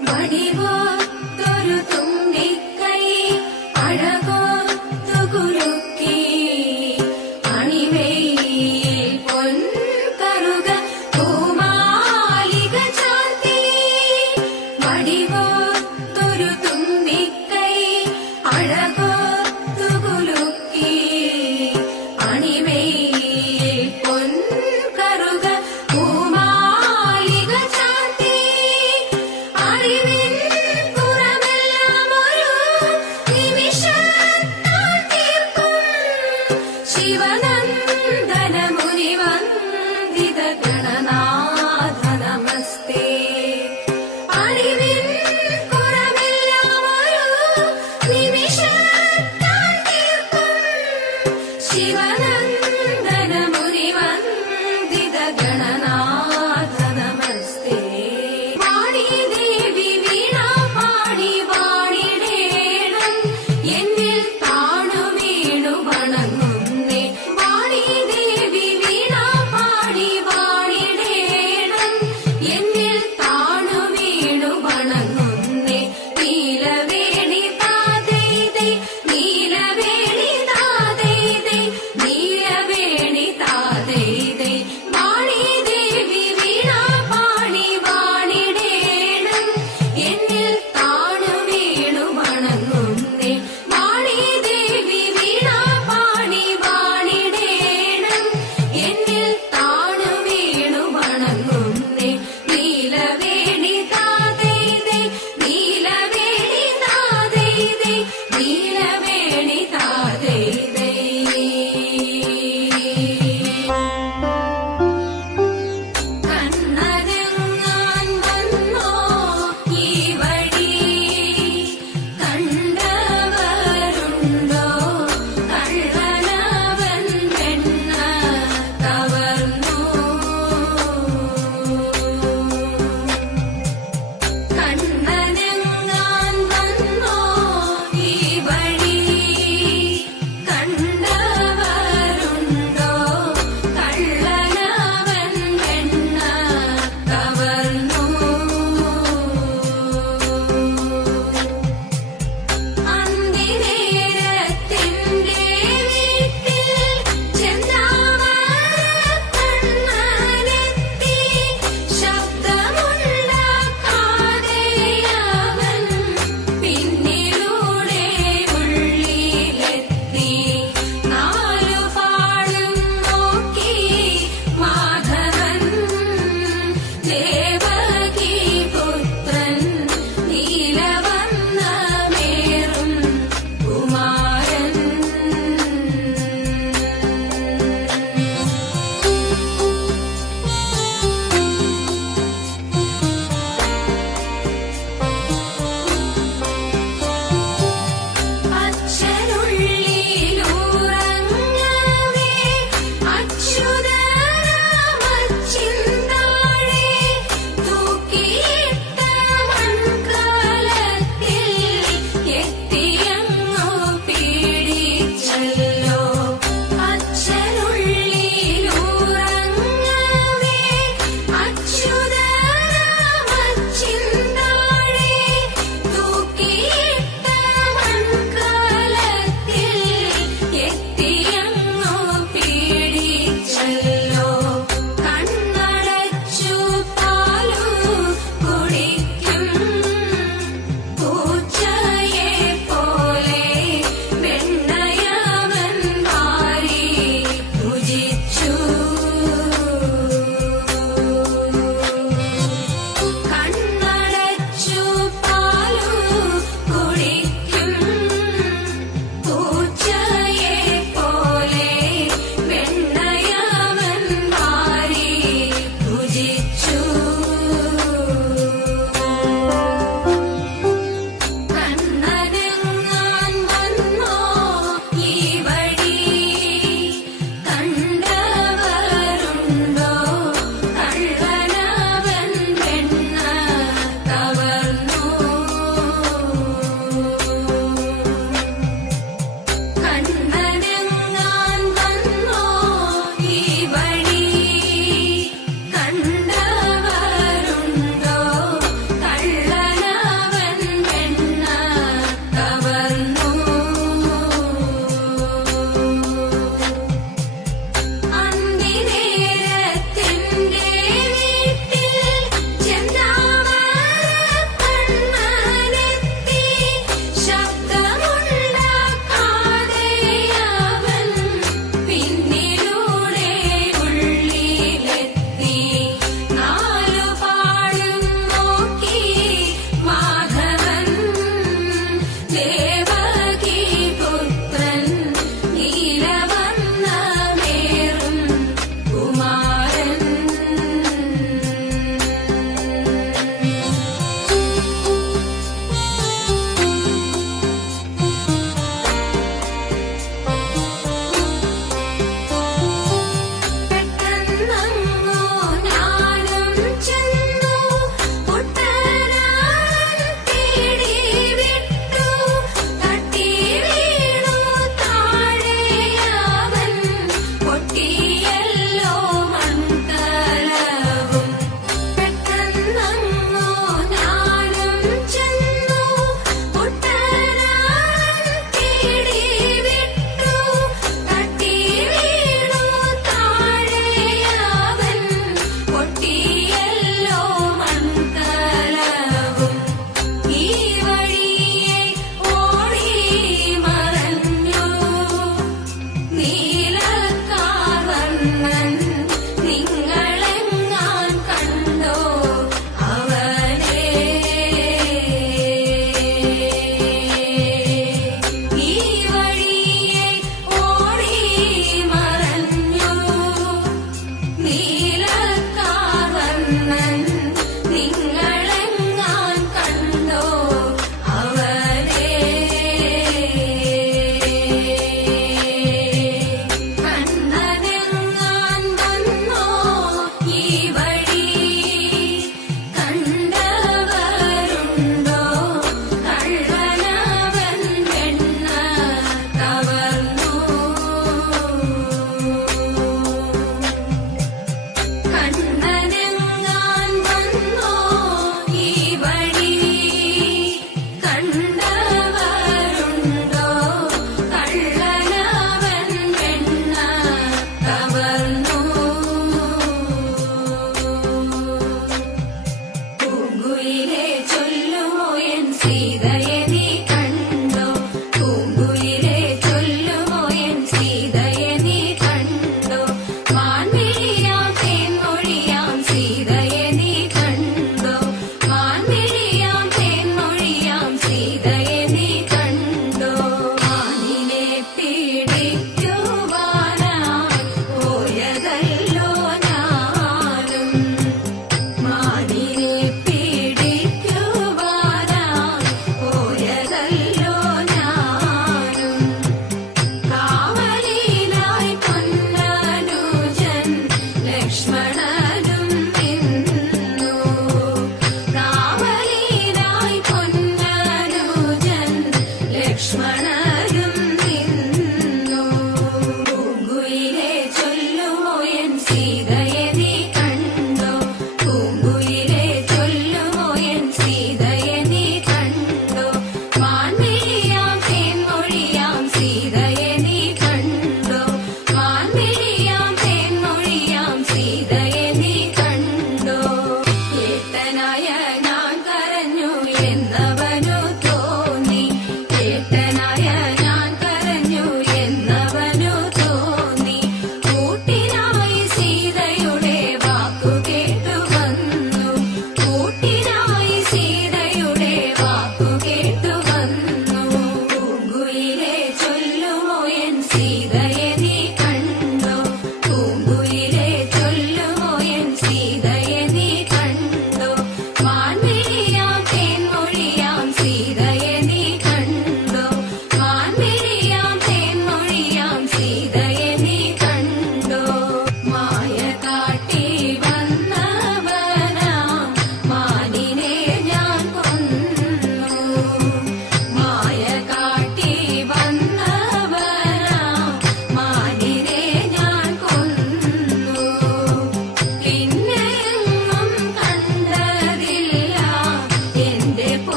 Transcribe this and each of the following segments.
വടിവോത്തൊരു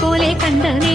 போலே கண்டனே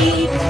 feet.